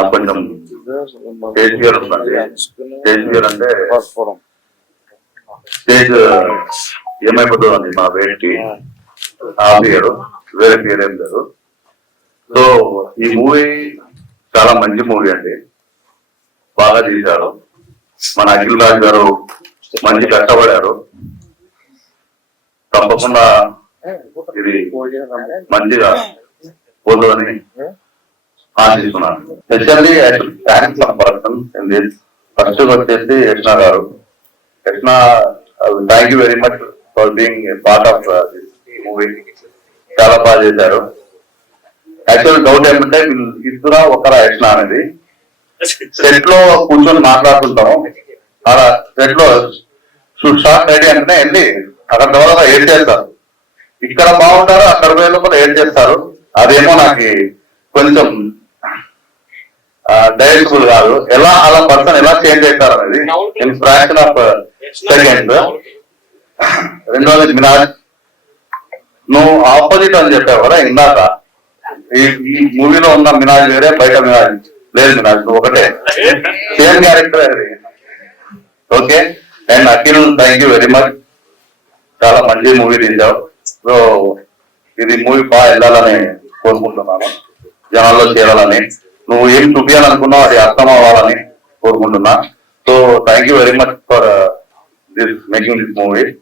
నాకు కొంచెం stage fear ఉందండి. స్టేజ్ ఫియర్ అంటే స్టేజ్ ఏమైపోతుందండి మా వేడికి ఆ ఫియర్, వేరే ఫియర్ ఏం లేదు. సో ఈ మూవీ చాలా మంచి మూవీ అండి, బాగా తీశారు. మన అఖిల్ రాజ్ గారు మంచి కష్టపడారు. తప్పకుండా ఇది మంచిగా పోతుందని ఆశిస్తున్నాను. Specially thanks for person first వచ్చేసి యష్ణ గారు. Yashna, thank you very much for being part of movie. చాలా బాగా చేశారు. యాక్చువల్ డౌట్ ఏమంటే ఇద్దరు ఒకరా యష్ణ అనేది. సెట్ లో కూర్చొని మాట్లాడుతుంటాము, అలా సెట్ లో షార్ట్ రెడీ అంటే వెళ్ళి అక్కడ తర్వాత ఏడ్ చేస్తారు. ఇక్కడ బాగుంటారు, అక్కడ వేలు కూడా ఏడ్ చేస్తారు. అదేమో నాకు కొంచెం డైరెక్టబుల్ కాదు. ఎలా అలా పర్సన్ ఎలా చేంజ్ అవుతారు అనేది ఇన్ ఫ్రాక్షన్ ఆఫ్ సెకండ్. రెండోది మినాజ్, నువ్వు ఆపోజిట్ అని చెప్పావు కదా ఇందాక. ఈ మూవీలో ఉన్న మినాజ్ వేరే, బయట మినాజ్ లేదు. మినాజ్ నువ్వు ఒకటే, సేమ్ క్యారెక్టర్ అది. Okay. And Akhil, thank you very much, చాలా మంచి మూవీ తీసావు. సో ఇది మూవీ బాగా వెళ్ళాలని కోరుకుంటున్నాను, జనాల్లో చేరాలని. నువ్వు ఏం చూపించాలనుకున్నావు అది అర్థం అవ్వాలని కోరుకుంటున్నా. So thank you very much for this making this movie.